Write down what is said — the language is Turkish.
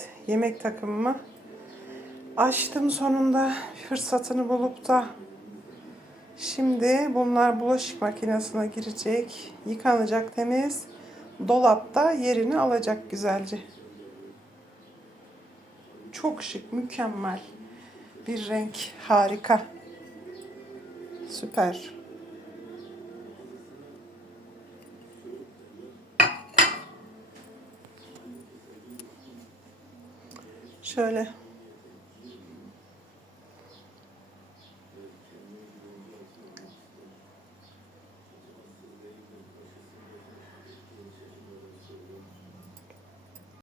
Evet, yemek takımımı açtım sonunda, fırsatını bulup da. Şimdi bunlar bulaşık makinesine girecek, yıkanacak temiz, dolapta yerini alacak güzelce. Çok şık, mükemmel bir renk, harika, süper. Şöyle